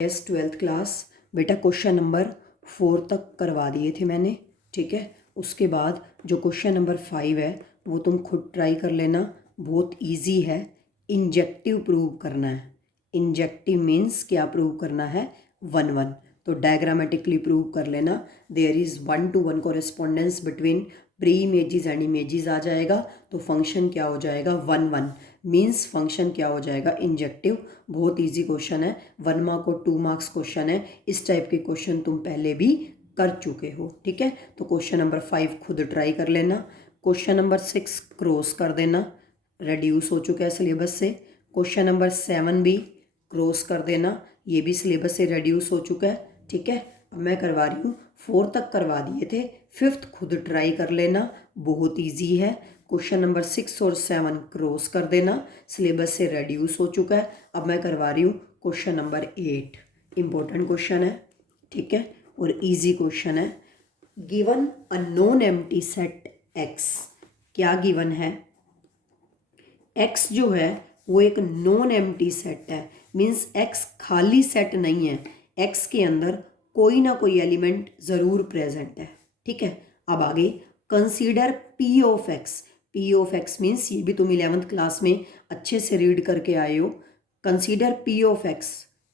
Yes 12th class बेटा question number 4 तक करवा दिए थे मैंने। ठीक है, उसके बाद जो क्वेश्चन नंबर 5 है वो तुम खुद ट्राई कर लेना, बहुत इजी है। इंजेक्टिव प्रूव करना है। इंजेक्टिव मीन्स क्या प्रूव करना है? 1-1। तो डायग्रामेटिकली प्रूव कर लेना। There is 1-to-1 correspondence between pre images and images आ जाएगा। तो फंक्शन क्या हो जाएगा? 1-1 मीन्स फंक्शन क्या हो जाएगा? इंजेक्टिव। बहुत इजी क्वेश्चन है, 1 मार्क और 2 मार्क्स क्वेश्चन है। इस टाइप के क्वेश्चन तुम पहले भी कर चुके हो। ठीक है, तो क्वेश्चन नंबर 5 खुद ट्राई कर लेना। क्वेश्चन नंबर 6 क्रॉस कर देना, रेड्यूस हो चुका है सिलेबस से। क्वेश्चन नंबर 7 भी क्रॉस कर देना, ये भी सिलेबस से रेड्यूस हो चुका है। ठीक है, अब मैं करवा रही हूँ 4 तक करवा दिए थे, 5th खुद ट्राई कर लेना, बहुत ईजी है। क्वेश्चन नंबर 6 और 7 क्रॉस कर देना, सिलेबस से रेड्यूस हो चुका है। अब मैं करवा रही हूँ क्वेश्चन नंबर 8। इंपॉर्टेंट क्वेश्चन है, ठीक है, और इजी क्वेश्चन है। Given a non empty set x. क्या गिवन है? एक्स जो है वो एक नॉन एम्प्टी सेट है, मीन्स एक्स खाली सेट नहीं है, एक्स के अंदर कोई ना कोई एलिमेंट ज़रूर प्रेजेंट है। ठीक है, अब आगे consider P of x. P of x means ये भी तुम 11th क्लास में अच्छे से रीड करके आए हो। Consider P of x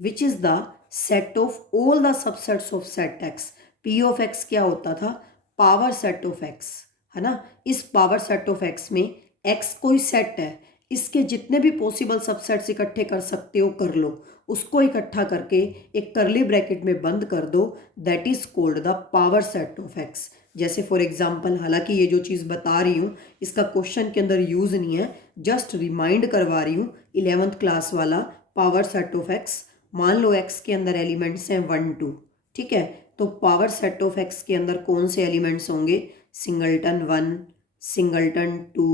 which is the set of all the subsets of set x. P of X क्या होता था? पावर सेट ऑफ एक्स, है ना। इस पावर सेट ऑफ एक्स में एक्स कोई सेट है, इसके जितने भी पॉसिबल सबसेट्स इकट्ठे कर सकते हो कर लो, उसको इकट्ठा करके एक करली ब्रैकेट में बंद कर दो, that is called the power set of x. जैसे फॉर एग्जांपल, हालांकि ये जो चीज़ बता रही हूँ इसका क्वेश्चन के अंदर यूज़ नहीं है, जस्ट रिमाइंड करवा रही हूँ 11th क्लास वाला पावर सेट ऑफ एक्स। मान लो एक्स के अंदर एलिमेंट्स हैं 1-2, ठीक है, तो पावर सेट ऑफ एक्स के अंदर कौन से एलिमेंट्स होंगे? सिंगलटन 1, सिंगलटन 2,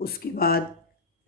उसके बाद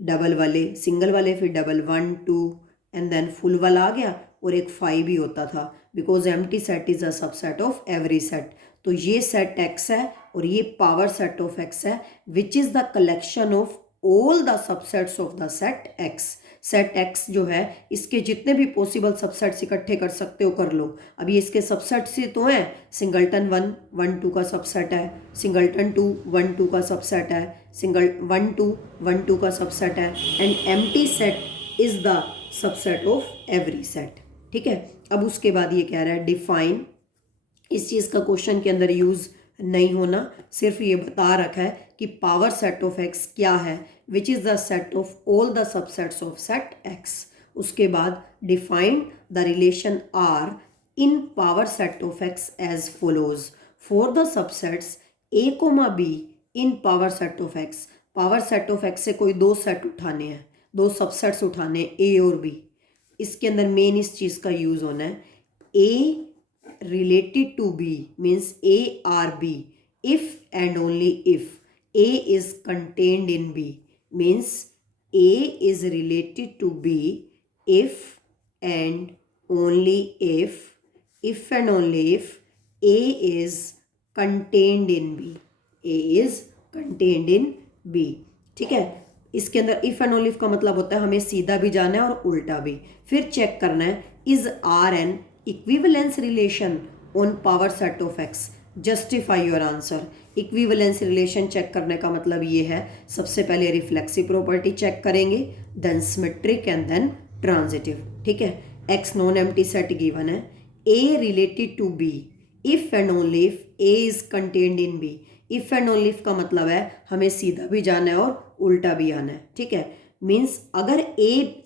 डबल वाले, सिंगल वाले, फिर डबल 1-2 एंड देन फुल वाला आ गया, और एक 5 भी होता था, because empty set is a subset of every set. तो ये सेट एक्स है और ये पावर सेट ऑफ एक्स है, which is the collection of all the subsets of the set x. Set x जो है इसके जितने भी पॉसिबल सबसेट्स इकट्ठे कर सकते हो कर लो। अभी इसके सबसेट्स ही तो हैं, सिंगलटन 1-1-2 का सबसेट है, सिंगलटन 2-1-2 का सबसेट है, सिंगल 1-2-1-2 का सबसेट है, and empty set is the subset of every set. ठीक है, अब उसके बाद ये कह रहा है डिफाइन। इस चीज़ का क्वेश्चन के अंदर यूज़ नहीं होना, सिर्फ ये बता रखा है कि पावर सेट ऑफ एक्स क्या है, which is the set of all the subsets of set X. उसके बाद define the relation R in power set of X as follows for the subsets A comma B in power set of X. Power set of X से कोई दो set उठाने हैं, दो subsets उठाने, ए और बी। इसके अंदर मेन इस चीज़ का यूज़ होना है, ए related to B means A or B if and only if A is contained in B, means A is related to B if and only if and only if A is contained in B, A is contained in B। ठीक है, इसके अंदर if and only if का मतलब होता है हमें सीधा भी जाना है और उल्टा भी। फिर चेक करना है is R an equivalence relation on power set of X, justify your answer. Equivalence relation check करने का मतलब ये है, सबसे पहले रिफ्लेक्सिव प्रॉपर्टी चेक करेंगे, then symmetric and then transitive. ठीक है, X non empty set given है, A related to B if and only if A is contained in B. If and only if का मतलब है हमें सीधा भी जाना है और उल्टा भी आना है। ठीक है, मीन्स अगर ए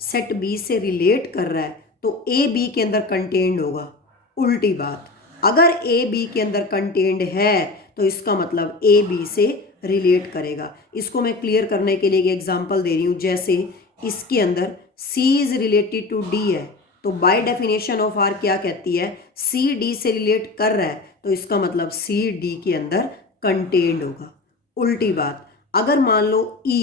सेट बी से रिलेट कर रहा है तो ए बी के अंदर कंटेन्ड होगा। उल्टी बात, अगर ए बी के अंदर कंटेन्ड है तो इसका मतलब ए बी से रिलेट करेगा। इसको मैं क्लियर करने के लिए एक एग्जांपल दे रही हूँ, जैसे इसके अंदर C is related to D है, तो बाय डेफिनेशन ऑफ आर क्या कहती है, C D से रिलेट कर रहा है तो इसका मतलब C D के अंदर कंटेन्ड होगा। उल्टी बात, अगर मान लो E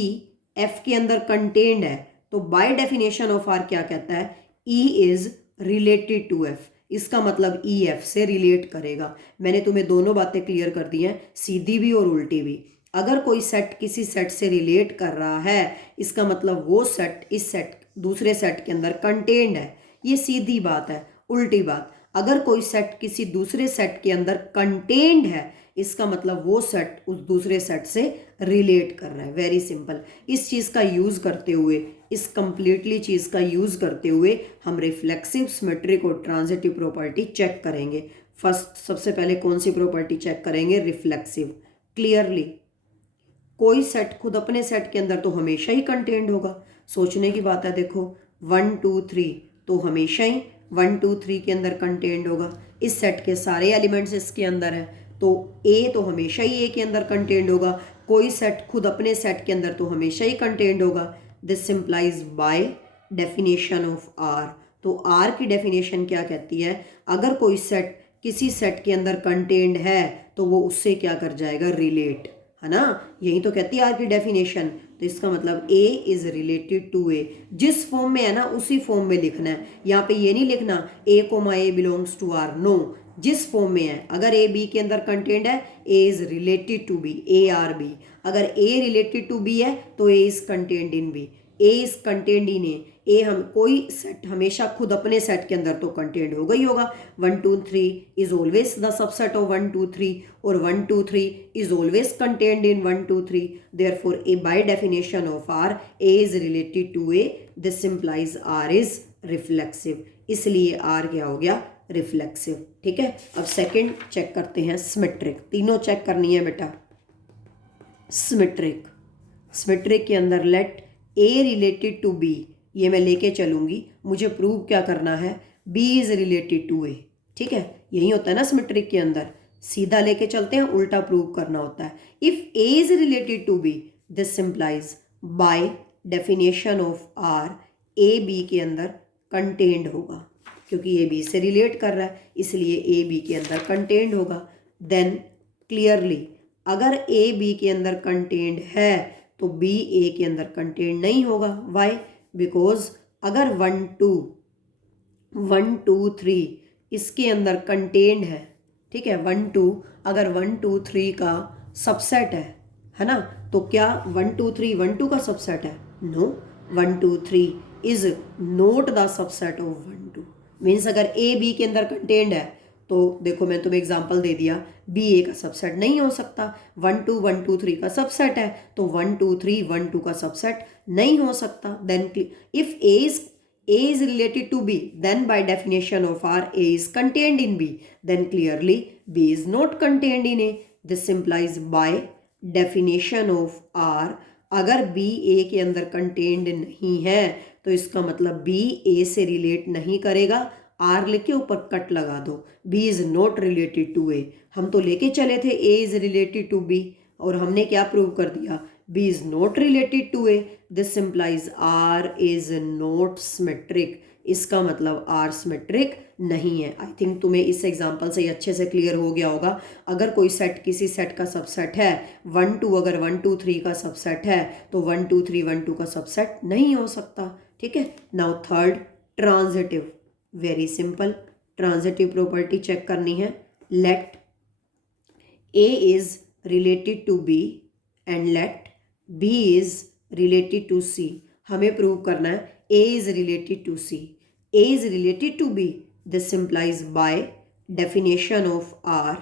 F के अंदर कंटेन्ड है तो बाय डेफिनेशन ऑफ आर क्या कहता है, E is related to F, इसका मतलब E F से रिलेट करेगा। मैंने तुम्हें दोनों बातें क्लियर कर दी हैं, सीधी भी और उल्टी भी। अगर कोई सेट किसी सेट से रिलेट कर रहा है इसका मतलब वो सेट इस सेट दूसरे सेट के अंदर कंटेन्ड है। ये सीधी बात है, उल्टी बात। अगर कोई सेट किसी दूसरे सेट के अंदर कंटेन्ड है, इसका मतलब वो सेट उस दूसरे सेट से रिलेट कर रहा है। Very simple. इस चीज़ का यूज़ करते हुए, इस कंप्लीटली चीज़ का यूज़ करते हुए हम रिफ्लेक्सिव, सिमेट्रिक और ट्रांजिटिव प्रॉपर्टी चेक करेंगे। फर्स्ट, सबसे पहले कौन सी प्रॉपर्टी चेक करेंगे? रिफ्लेक्सिव। क्लियरली कोई सेट खुद अपने सेट के अंदर तो हमेशा ही कंटेन्ड होगा। सोचने की बात है। देखो 1 2 3 तो हमेशा ही 1 2 3 के अंदर कंटेन्ड होगा। इस सेट के सारे एलिमेंट्स इसके अंदर हैं, तो ए तो हमेशा ही ए के अंदर कंटेन्ड होगा। कोई सेट खुद अपने सेट के अंदर तो हमेशा ही कंटेन्ड होगा। This implies by definition of R. तो आर की डेफिनेशन क्या कहती है? अगर कोई सेट किसी सेट के अंदर कंटेन्ड है तो वो उससे क्या कर जाएगा? रिलेट, है ना? यही तो कहती है आर की डेफिनेशन। तो इसका मतलब ए इज रिलेटेड टू ए। जिस फॉर्म में है ना उसी फॉर्म में लिखना है। यहाँ पे ये नहीं लिखना A comma A belongs to R. No, जिस फॉर्म में है। अगर ए बी के अंदर कंटेंट है, A is related to B, A R B. अगर ए रिलेटेड टू बी है तो A is content in B, A is content in A. ए हम कोई सेट हमेशा खुद अपने सेट के अंदर तो कंटेंट होगा ही होगा। 1 2 3 is always the subset of 1 2 3 और 1 2 3 is always content in 1 2 3। Therefore A by definition of R, A is related to A. This implies R is reflexive. इसलिए आर क्या हो गया? रिफ्लेक्सिव। ठीक है। अब सेकंड चेक करते हैं, सिमेट्रिक। तीनों चेक करनी है बेटा। सिमेट्रिक, सिमेट्रिक के अंदर let A related to B, ये मैं लेके चलूंगी। मुझे प्रूव क्या करना है? B is related to A. ठीक है, यही होता है ना सिमेट्रिक के अंदर। सीधा लेके चलते हैं, उल्टा प्रूव करना होता है। If A is related to B, this implies by definition of R, A B के अंदर कंटेन्ड होगा, क्योंकि ए बी से रिलेट कर रहा है, इसलिए ए बी के अंदर कंटेन्ड होगा। देन क्लियरली अगर ए बी के अंदर कंटेन्ड है तो बी ए के अंदर कंटेन्ड नहीं होगा। वाई? बिकॉज अगर 1 2 3 इसके अंदर कंटेन्ड है, ठीक है, 1 2 अगर 1 2 3 का सबसेट है ना, तो क्या 1 2 3 1 2 का सबसेट है? No, 1 2 3 is not the subset of 1 2। Means अगर ए बी के अंदर कंटेन्ड है तो देखो मैं तुम्हें एग्जांपल दे दिया, बी ए का सबसेट नहीं हो सकता। 1 2 1 2 3 का सबसेट है तो 1 2 3 1 2 का सबसेट नहीं हो सकता। Then if A is related to B, then by definition of R, A is contained in B. Then clearly B is not contained in A. This implies by definition of R, अगर B A के अंदर contained नहीं है तो इसका मतलब B A से relate नहीं करेगा। R लेके ऊपर कट लगा दो, B is not related to A। हम तो लेके चले थे A is related to B और हमने क्या प्रूव कर दिया? B is not related to A। This implies R is not symmetric। इसका मतलब R सिमेट्रिक नहीं है। आई थिंक तुम्हें इस एग्जांपल से अच्छे से क्लियर हो गया होगा। अगर कोई सेट किसी सेट का सबसेट है, 1 2 अगर 1 2 3 का सबसेट है तो 1 2 3 1 2 का सबसेट नहीं हो सकता। ठीक है। Now third, transitive. Very simple, transitive property check करनी है। Let A is related to B and let B is related to C। हमें प्रूव करना है A is related to C, A is related to B. This implies by definition of R,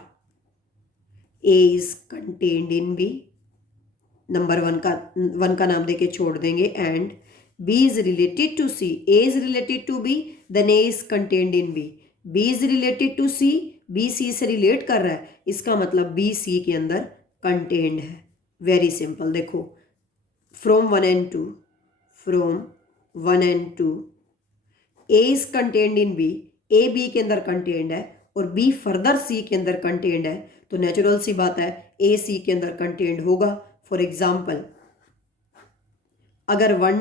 A is contained in B। Number one का नाम देके छोड़ देंगे। And B is related to C, A is related to B, then A is contained in B। B is related to C, B C से relate कर रहा है, इसका मतलब B C के अंदर कंटेन्ड है। Very simple. देखो from 1 and 2, from 1 and 2, A is contained in B, A B के अंदर कंटेन्ड है और B फर्दर C के अंदर कंटेन्ड है, तो नेचुरल सी बात है A C के अंदर कंटेन्ड होगा। फॉर एग्जाम्पल अगर 1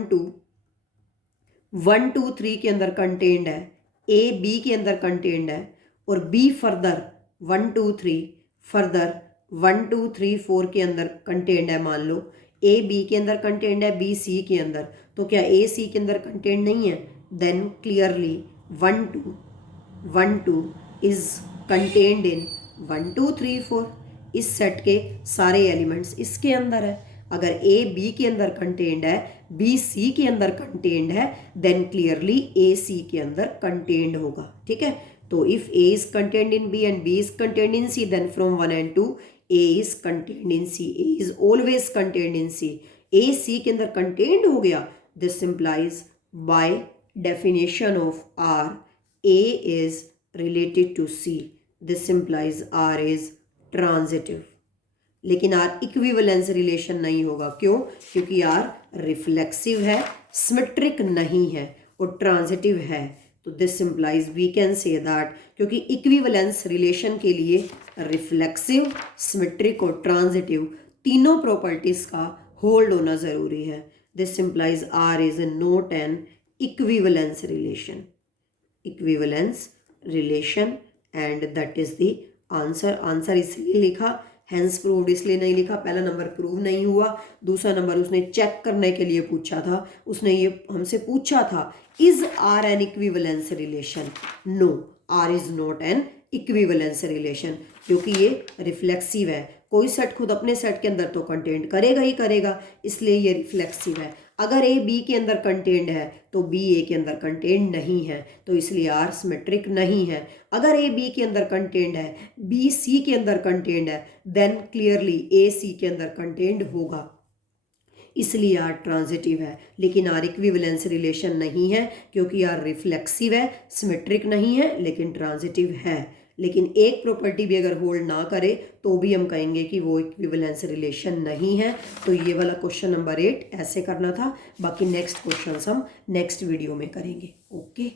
2 3 के अंदर कंटेन्ड है, A B के अंदर कंटेन्ड है और B फर्दर 1 2 3 फर्दर 1 2 3 4 के अंदर कंटेन्ड है। मान लो A B के अंदर कंटेन्ड है, B C के अंदर, तो क्या A C के अंदर कंटेन्ट नहीं है? Then clearly 1 2 is contained in 1 2 3 4। इस सेट के सारे एलिमेंट्स इसके अंदर है। अगर A B के अंदर कंटेन्ड है बी सी के अंदर कंटेन्ड है, देन क्लियरली ए सी के अंदर कंटेन्ड होगा, ठीक है। तो if A is contained in B and B is contained in C, then from 1 and 2 A is contained in C, A is always contained in C. A C के अंदर contained हो गया, this implies by definition of R A is related to C, this implies R is transitive. लेकिन R equivalence relation नहीं होगा, क्यों? क्योंकि are reflexive है, सिमेट्रिक नहीं है और ट्रांजिटिव है। तो this implies we can say that, क्योंकि इक्विवेलेंस रिलेशन के लिए रिफ्लेक्सिव, सिमेट्रिक और ट्रांजिटिव तीनों प्रॉपर्टीज का होल्ड होना जरूरी है। This implies R is not an equivalence relation, equivalence relation, and that is the answer. Answer इसलिए लिखा, हैंस प्रूव्ड इसलिए नहीं लिखा, पहला नंबर प्रूव नहीं हुआ, दूसरा नंबर उसने चेक करने के लिए पूछा था, उसने ये हमसे पूछा था is R an equivalence relation? No, R is not an equivalence relation, क्योंकि ये रिफ्लेक्सिव है। कोई सेट खुद अपने सेट के अंदर तो कंटेंट करेगा ही करेगा, इसलिए ये रिफ्लेक्सिव है। अगर ए बी के अंदर कंटेंट है तो बी ए के अंदर कंटेंट नहीं है, तो इसलिए आर सिमेट्रिक नहीं है। अगर ए बी के अंदर कंटेंट है, बी सी के अंदर कंटेंट है, देन क्लियरली ए सी के अंदर कंटेंट होगा, इसलिए आर ट्रांजिटिव है। लेकिन आर इक्विवेलेंस रिलेशन नहीं है, क्योंकि आर रिफ्लेक्सिव है, सिमेट्रिक नहीं है, लेकिन ट्रांजिटिव है। लेकिन एक प्रॉपर्टी भी अगर होल्ड ना करे तो भी हम कहेंगे कि वो इक्विवेलेंस रिलेशन नहीं है। तो ये वाला क्वेश्चन नंबर 8 ऐसे करना था। बाकी नेक्स्ट क्वेश्चन हम नेक्स्ट वीडियो में करेंगे। ओके।